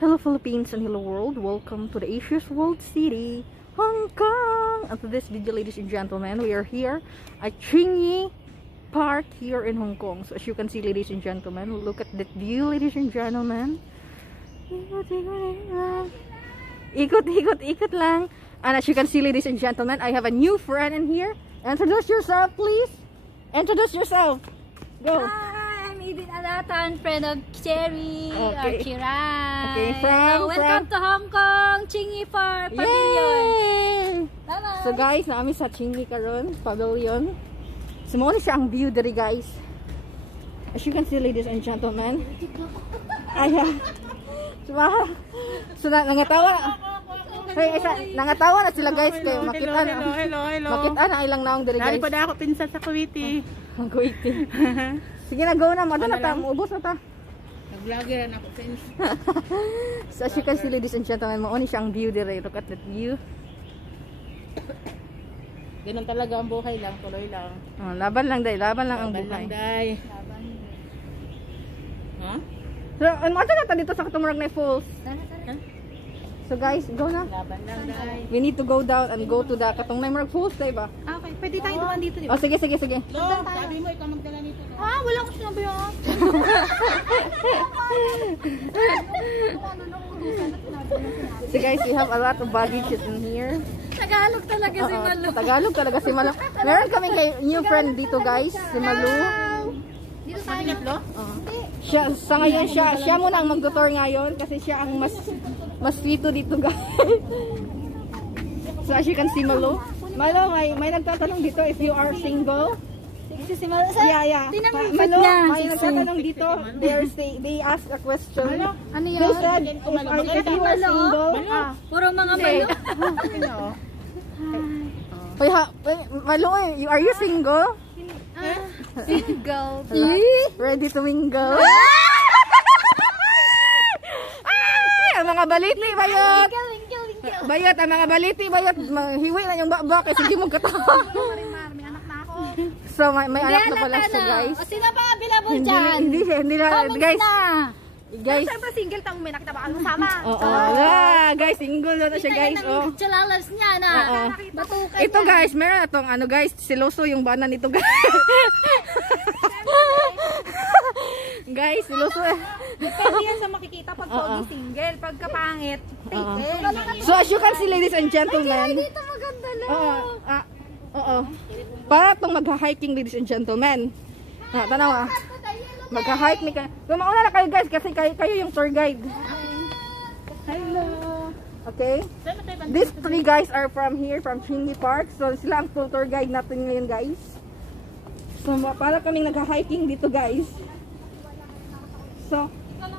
Hello Philippines and hello world. Welcome to the Asia's World City, Hong Kong. And to this video, ladies and gentlemen, we are here at Changi Park here in Hong Kong. So as you can see, ladies and gentlemen, look at that view, ladies and gentlemen. Ikot lang. And as you can see, ladies and gentlemen, I have a new friend in here. Introduce yourself, please. Introduce yourself. Go. Hi, I'm Eden Alatan, friend of Cherry, Kiran. Okay, welcome to Hong Kong, Changi Park Pavilion. Bye-bye. So guys, naami sa Changi karon, Pavilion. So mo ni siya ang view diri guys. As you can see, ladies and gentlemen. So nangatawa. Hey, nangatawa na sila guys kay makita na. Hello. Makita na ilang naong diri guys. Dari pa na ako pinsan sa Kuwaiti. Ang Kuwaiti. Sige na, go na. Mada na ta. Ubos na ta. Nag-vlogger na ako since. So as you can see, ladies and gentlemen, mauni siya ang view dire. Look at that view. Ganun talaga ang buhay lang, tuloy lang. Oh, laban lang day, laban lang ang buhay. Laban. Ha? So, ano na ta dito sa Katumurag na Falls? So guys, go na. Laban lang, day. We need to go down and go to the Katumurag Falls, day ba? Okay, pwede tayo dumaan dito, di ba? Oh, sige. Lo, sabi mo ikaw magdala nito. Wala akong sinabi yan. So guys, we have a lot of baggages in here. Tagalog talaga si Malu. Tagalog talaga si Malu. Meron kami kay new friend dito guys, si Malu. Dito tayo. Lo? Siya, sa ngayon, siya muna ang mag-tutor ngayon kasi siya ang mas sweeto dito guys. So as you can see, Malu, may nagtatanong dito if you are single. Si Malu. Yeah. Malu, may nagtatanong dito. They ask a question. Ano yun? They said if you are single. Puro mga Malu. Malu, are you single? Single. Ready to mingle? Ang mga baliti, bayot! Bayot, ang mga baliti, bayot! Hiwi na yung baba kasi hindi mo katawa. May anak na ako. So, may anak na pala siya, guys. O, sino pa available dyan? Hindi na, guys. Guys. Siyempre single tang may nakita ba? Ano sama? Guys, single na siya, guys. Ang chalalas niya na. Batukan ito, guys, meron na itong, guys, siloso yung banan nito, guys. Guys, siloso eh. Depende yan sa makikita pag pogi single. Pagka pangit, So, as you can see, ladies and gentlemen. dito maganda lang. Para itong mag-hiking, ladies and gentlemen. Tanaw mag-hike ni kayo. Mauna na kayo guys kasi kayo yung tour guide. Hello. Okay? These three guys are from here, from Changi Park. So sila ang full tour guide natin ngayon guys. So para kaming nag-hiking dito guys. So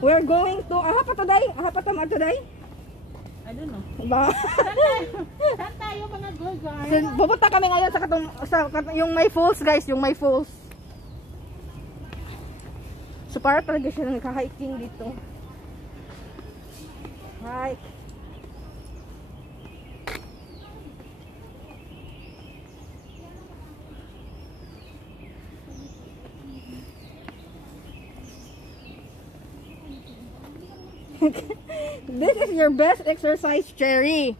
we're going to Aha pa today? I don't know. Ba? Saan tayo mga girl guys? So, pupunta kami ngayon sa yung may falls guys, yung may falls. So para talaga siya nagka-hiking dito. Hike. This is your best exercise, Cherry.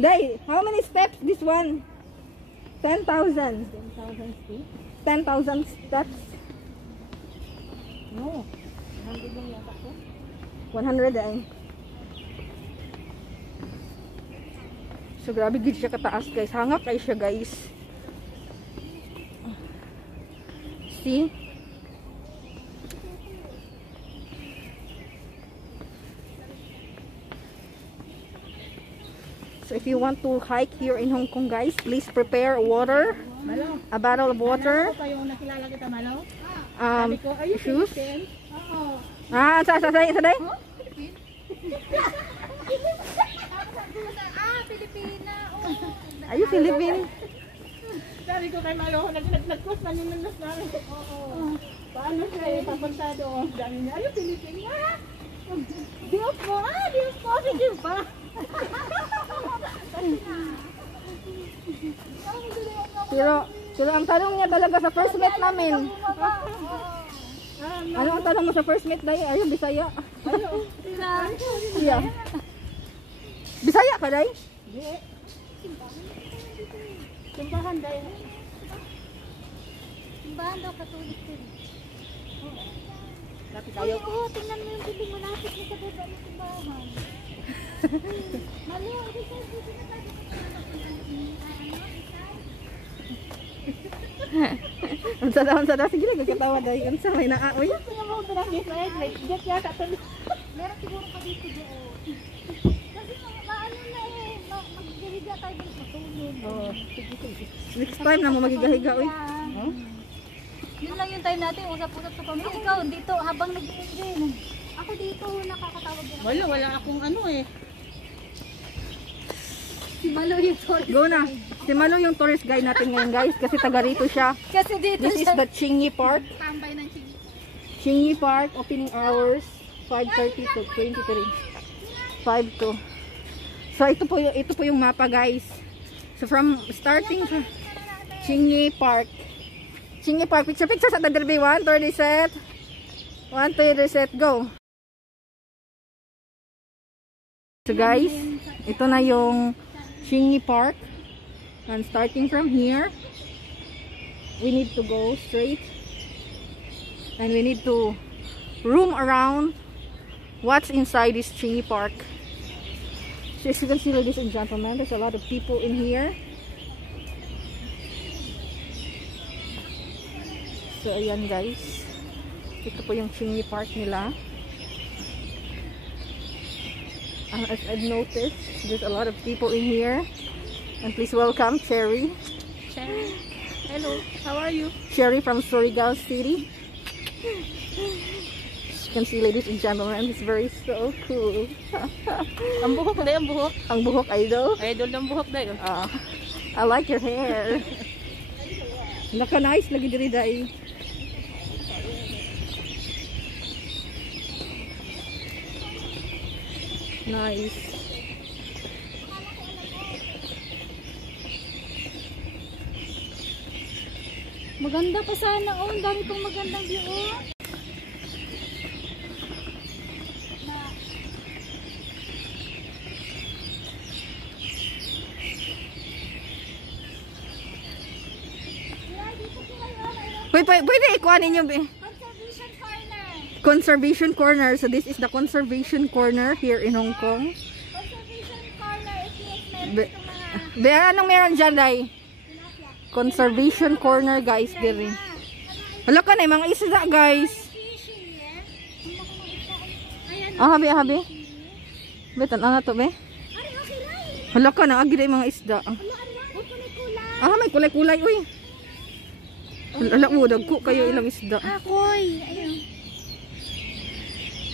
Day, how many steps this one? 10,000. 10,000 steps. No. 100 lang yata ko. 100 ay. So grabe gid siya kataas guys. Hangak kay siya guys. See? So if you want to hike here in Hong Kong guys, please prepare water. A bottle of water. Ano pa yung nakilala kita, Malo? Shoes. Oo. Saday. Pilipina. Are you Philippine? Sabi ko kay Malo, nag-cross maninunos namin. Oo. Paano siya papunta doon? Dami niya, are you Philippine? Diyos mo, positive ba? Pero ang tanong niya talaga sa first meet namin, tanong mo sa first meet day? Ayun, Bisaya. Yeah. Bisaya ka, day? Di. Simbahan dahil. Simbahan daw katulik ko. Lapit Ay, tayo. oo, tingnan mo yung bibig malapit na sa baba ng simbahan. Malo, Rizal, dito na tayo. Ang sada, sige lang, katawa day. Ang sa may naaoy. Tingnan mo ito na slide. Like, get yata ito. Meron siguro ka dito doon. Kasi maano na eh, maghihiga tayo dito sa tulog. Oo. Sige, sige. Next time na mo magigahiga, uy. Huh? Yun lang yung time natin, usap-usap sa pamilya. Ikaw, dito, habang nag-i-enjoy. Ako dito, nakakatawag din ako. Wala akong ano eh. Si Malo yung tourist. Go na. Si Malo yung tourist guide natin ngayon, guys. Kasi taga rito siya. Kasi dito This is the Chingy Park. tambay ng Chingy. Chingy Park, opening hours 5:30 to 23. 5 to. So ito po yung mapa, guys. So from starting from Chingy Park. Chingy Park, picture sa Derby. 1, 2, reset. 1, 2, reset, go. So guys, ito na yung Chingy Park. And starting from here, we need to go straight. And we need to roam around what's inside this Chingy Park. So as you can see, ladies and gentlemen, there's a lot of people in here. So ayan, guys, ito po yung Chingy Park nila. As I've noticed, there's a lot of people in here. And please welcome Cherry. Cherry. Hello, how are you? Cherry from Surigao City. As you can see, ladies and gentlemen, it's very so cool. Ang buhok day, ang buhok. Ang buhok, idol. Idol ng buhok day. I like your hair. Naka-nice lagi diri day. Nice. Maganda pa sana, oh. Ang dami pong magandang view, oh. Pwede ikuhanin nyo, be. Conservation corner. Conservation corner. So this is the conservation corner here in Hong Kong. Conservation corner. It means meron Be, itong mga be anong meron dyan, day? tilapia. Conservation corner, guys, diri. Wala ka na, mga isda, guys. Fishing, yeah. Ayan, Habi, habi. Betan, ano to, be? Ari, okay lang. Hala ka na, agi day mga isda. Wala, kulay-kulay. May kulay-kulay, uy. Hala, dagko kayo ilang isda. Akoy. Ayun.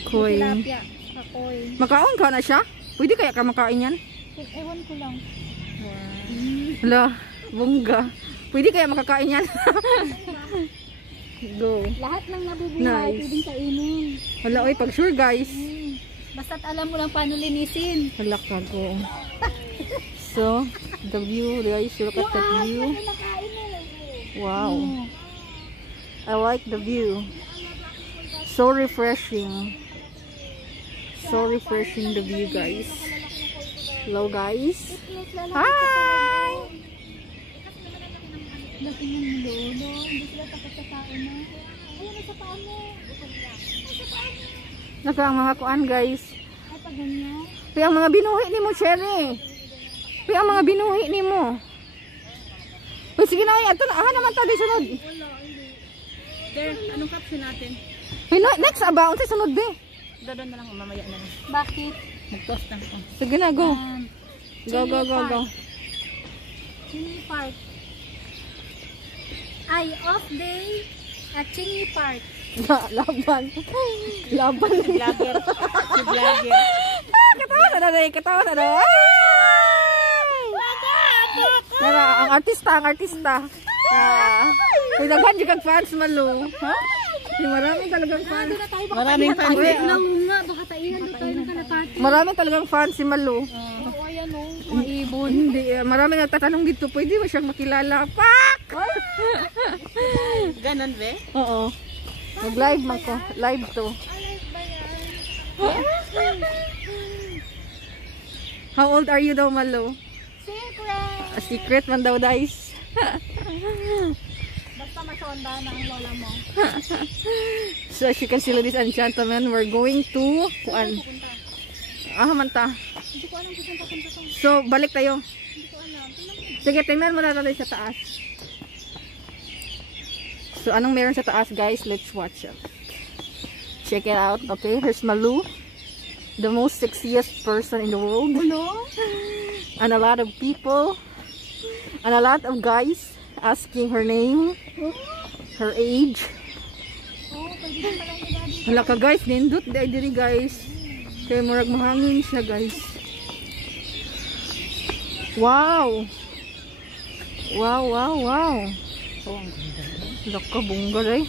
Koy. Tilapia. Akoy. Makaon ka na siya? Pwede kaya ka makain yan? Ewan ko lang. Hala, bongga. Pwede kaya makakain yan? Go. Lahat ng nabubuhay, Nice. pwedeng kainin. Hala, oy, pag sure, guys. Basta't alam mo lang paano linisin. Hala ka, go. So, the view, guys. Look at the view. Nakain na lang. Wow. I like the view. So refreshing. So refreshing the view, guys. Hello, guys. Hi! Laking ng lolo. Hindi sila takot sa tao na. Ayun, nasa paa mo. Nasa paa mo. Naka ang mga kuan, guys. Ay, pag ganyan. Kaya ang mga binuhi ni mo, Cherry. Kaya ang mga binuhi ni mo. Uy, sige na, ito na. Aha naman tayo, sunod. There, anong caption natin? Uy, no, next about, sunod, be. Doon na lang, mamaya na lang. Bakit? Mag-toast lang ako. Sige na, go. Go, Chingy go, go, go. Park. Chingy Park. Ay, off day at Chingy Park. Laban. Laban. Vlogger. Si vlogger. Katawa na na, katawa na na. Nara, ang artista. May daghan di kag fans, Malo. Ha? Marami talagang fans. Maraming fans. Nga, baka taihan doon tayo ng kalapati. Marami talagang fans si Malo. Oo, ayan o. Mga ibon. Hindi, marami nagtatanong dito, pwede ba siyang makilala? Pak! Ganon, be? Oo. Nag-live man ko. Live to. Alive ba yan? How old are you daw, Malo? Secret! A secret man daw, guys. Basta masonda na ang lola mo. So as you can see, ladies and gentlemen, we're going to kuan. Manta. Hindi ko alam kung saan papunta to. So balik tayo. Hindi ko alam. Sige, tingnan mo na tayo sa taas. So anong meron sa taas, guys? Let's watch it. Check it out. Okay, here's Malu, the most sexiest person in the world. Hello? And a lot of people and a lot of guys asking her name, her age. Oh, pwede din pala yung daddy. Hala ka, guys, nindot diri, guys. Kaya murag mahangin siya, guys. Wow. Wow, wow, wow. Hala ka, bunggal eh.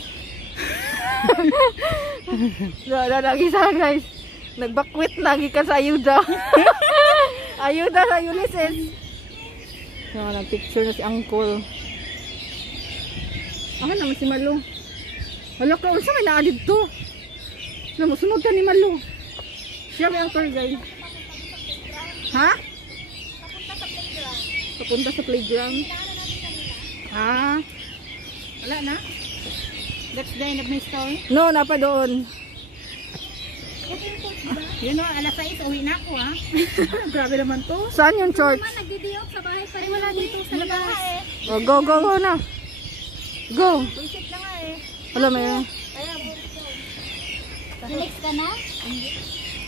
Lagi sa, guys. Nagbakwit lagi ka sa ayuda. Ayuda sa Ulysses. Nagpicture na si Uncle. Naman si Malu. Wala ka, unsa may naa dito? Sunod ka ni Malu. Siya may ang tour guide. Ha? Papunta sa playground. Wala na? That's the end of my story? No, napa doon. Yun o, alas 6, uwi na ako ha. Grabe naman to. Saan yung church? Naman, nagdidiyok sa bahay pa rin. Wala dito sa labas. Oh, go, go, go na. Go. Bullshit na nga eh. Wala, may... Kaya, next ka na?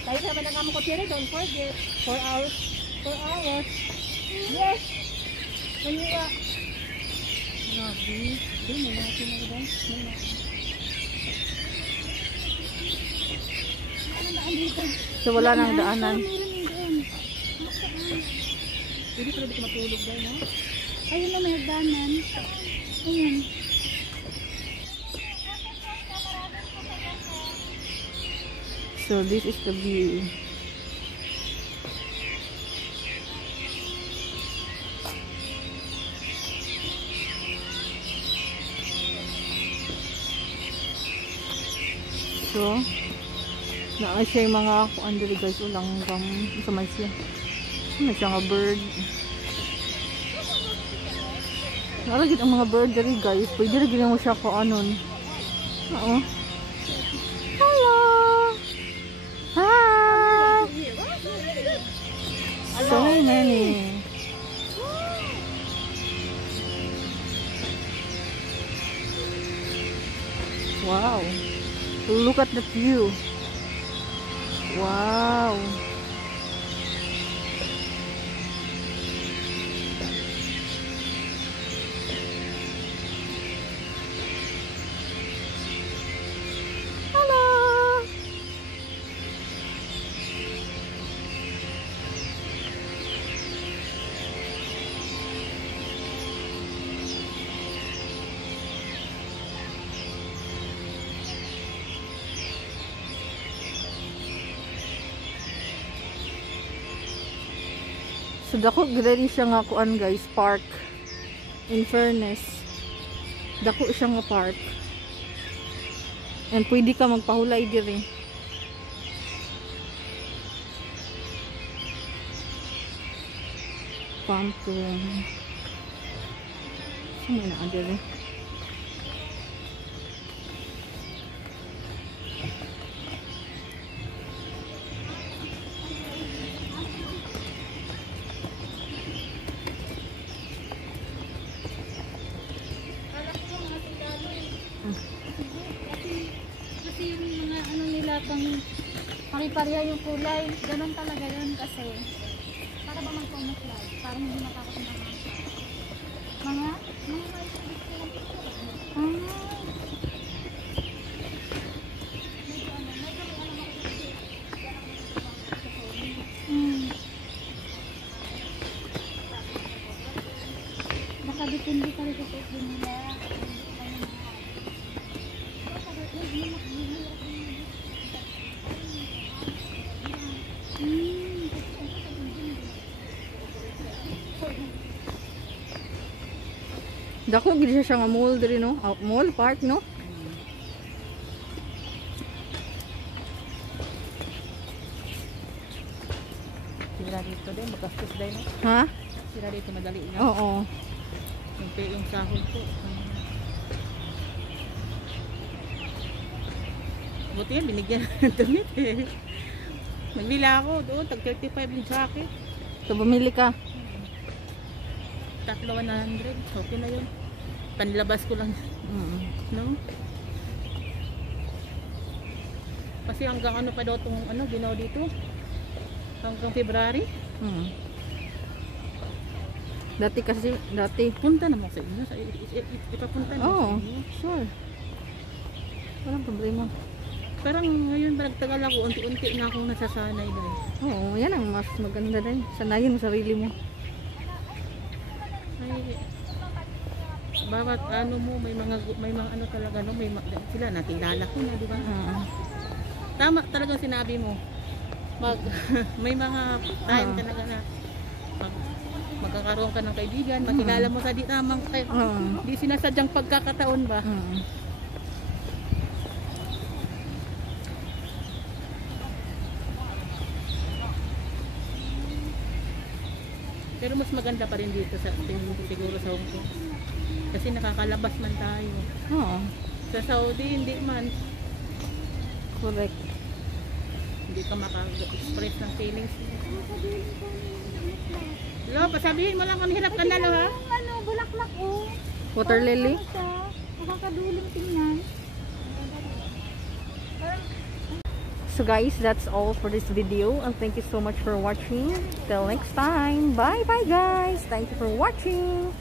Tayo sa ba ng ko tiri, don't forget. 4 hours. 4 hours. Yes! Maniwa. Grabe. Hindi, may natin na iba. So, wala nang daanan. Hindi pala dito matulog dahil, no? Ayun na, may hagdanan. Ayun. So, this is the view. So, naa siya yung mga kuan diri, guys, ulang gam sa may siya. May siya nga bird. Nalagit ang mga bird diri, guys. Pwede rin mo siya kuanon. Oo. Hello! Hi! So many. Wow. Look at that view. Wow. Hello. So dako gid siya nga kuan, guys, park. In fairness, dako siya nga park. And pwede ka magpahulay diri. Pumpkin. Saan na diri? Kasi yung mga ano nila pang pari-pariya yung kulay. Ganon talaga yun kasi. Para ba mag-camouflage? Parang hindi matakot ng mga baka depende ka rin sa din nila. Dako gid siya nga mall diri, no? Mall park, no? Sira dito din, magastos din. Ha? Sira dito, madali lang. Oo. Yung sahod ko. Buti yan, binigyan ng damit eh. Nagbila ako doon, tag 35 yung jacket. So, bumili ka. Tatlo 100, okay na yun. Panlabas ko lang, no? Kasi hanggang ano pa daw itong ano, ginaw dito? Hanggang February? Dati. Punta naman sa inyo. Ipapunta naman Oo, sa inyo. sure. Walang problema. Parang ngayon ba nagtagal ako, unti-unti na akong nasasanay dahil. Oo, yan ang mas maganda din. Sanayin mo sarili mo. Ay, bawat ano mo, may mga ano talaga, no? Sila nakilala ko na, di ba? Tama talaga sinabi mo. May mga time talaga na magkakaroon ka ng kaibigan, makilala mo sa di tamang di sinasadyang pagkakataon ba? Pero mas maganda pa rin dito sa siguro sa Hong Kong. Kasi nakakalabas man tayo. Oo. Sa Saudi hindi man. Correct. Hindi ka maka-express ng feelings mo. Lo, pasabihin mo lang kung hirap ka na, lo, ha? Ano, bulaklak, oh. Water lily? Ano siya? Nakakaduling tingnan. So guys, that's all for this video. And thank you so much for watching. Till next time. Bye bye guys. Thank you for watching.